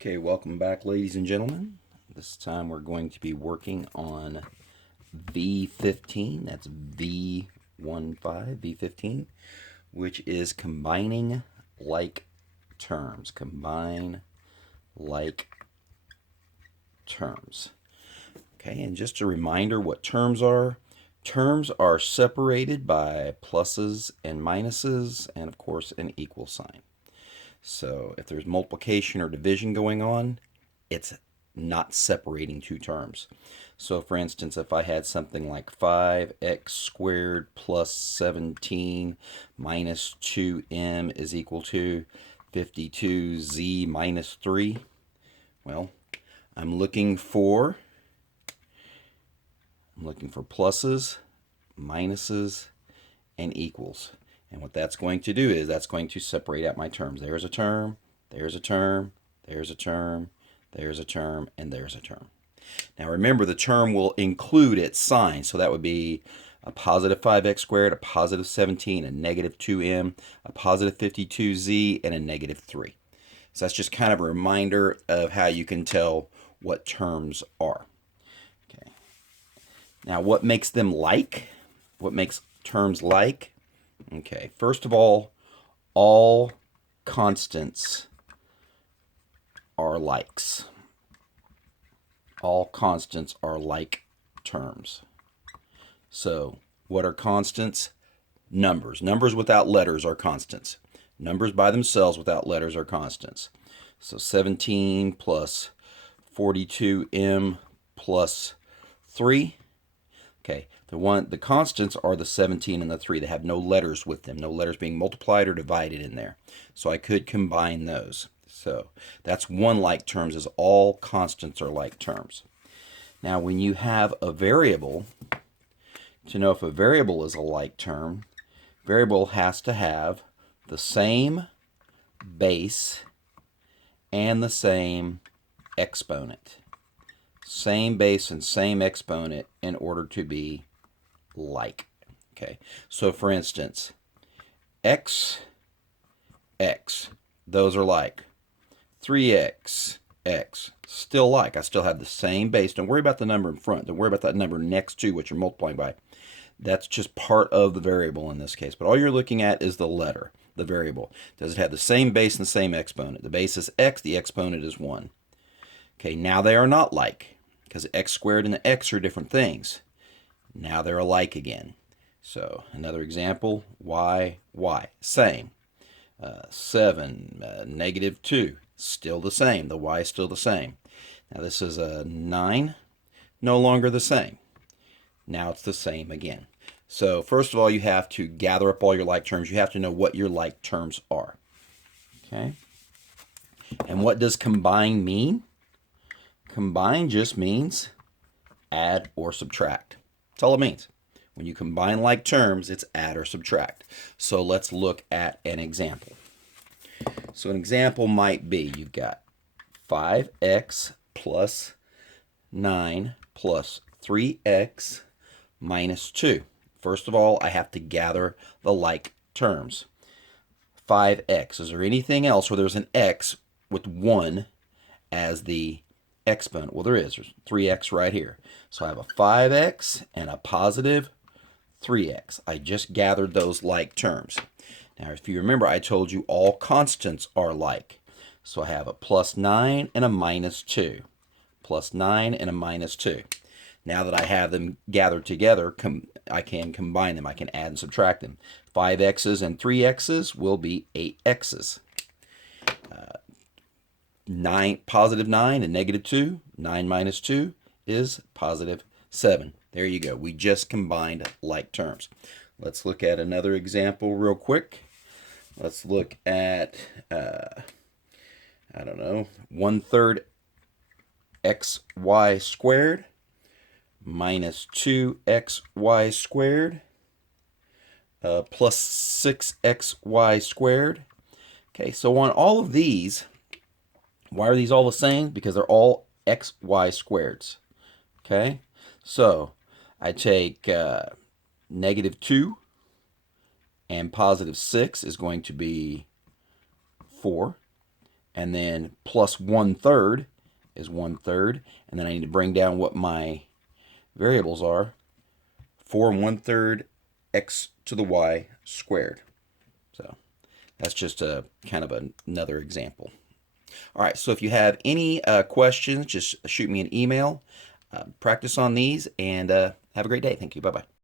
Okay, welcome back, ladies and gentlemen. This time we're going to be working on V15. That's V15, which is combining like terms. Combine like terms. Okay, and just a reminder what terms are. Terms are separated by pluses and minuses, and of course, an equal sign. So if there's multiplication or division going on, it's not separating two terms. So for instance, if I had something like 5x squared plus 17 minus 2m is equal to 52z minus 3, well, I'm looking for pluses, minuses, and equals. And what that's going to do is that's going to separate out my terms. There's a term, there's a term, there's a term, there's a term, and there's a term. Now remember, the term will include its sign. So that would be a positive 5x squared, a positive 17, a negative 2m, a positive 52z, and a negative 3. So that's just kind of a reminder of how you can tell what terms are. Okay. Now what makes them like? What makes terms like? Okay, first of all constants are likes. All constants are like terms. So, what are constants? Numbers. Numbers without letters are constants. Numbers by themselves without letters are constants. So 17 plus 42m plus 3. Okay, the constants are the 17 and the 3. They have no letters with them, no letters being multiplied or divided in there. So I could combine those. So that's one like terms, is all constants are like terms. Now when you have a variable, to know if a variable is a like term, variable has to have the same base and the same exponent. Same base and same exponent in order to be like. Okay, so for instance, x, those are like. 3x, x, still like. I still have the same base. Don't worry about the number in front. Don't worry about that number next to what you're multiplying by. That's just part of the variable in this case. But all you're looking at is the letter, the variable. Does it have the same base and the same exponent? The base is x, the exponent is 1. Okay, now they are not like, because x squared and the x are different things. Now they're alike again. So another example, y, same. 7, negative 2, still the same. The y is still the same. Now this is a 9, no longer the same. Now it's the same again. So first of all, you have to gather up all your like terms. You have to know what your like terms are. Okay? And what does combine mean? Combine just means add or subtract. That's all it means. When you combine like terms, it's add or subtract. So let's look at an example. So an example might be, you've got 5x plus 9 plus 3x minus 2. First of all, I have to gather the like terms. 5x. Is there anything else where there's an x with 1 as the exponent? Well, there is. There's 3x right here. So I have a 5x and a positive 3x. I just gathered those like terms. Now, if you remember, I told you all constants are like. So I have a plus 9 and a minus 2. Plus 9 and a minus 2. Now that I have them gathered together, I can combine them. I can add and subtract them. 5x's and 3x's will be 8x's. 9 and negative 2. 9 minus 2 is positive 7. There you go. We just combined like terms. Let's look at another example real quick. Let's look at, 1/3 xy squared minus 2xy squared plus 6xy squared. Okay, so on all of these, why are these all the same? Because they're all xy squareds. Okay, so I take negative 2 and positive 6 is going to be 4. and then plus 1/3 is 1/3, and then I need to bring down what my variables are. 4 1/3 x to the y squared. So that's just a kind of another example. All right, so if you have any questions, just shoot me an email. Practice on these, and have a great day. Thank you. Bye-bye.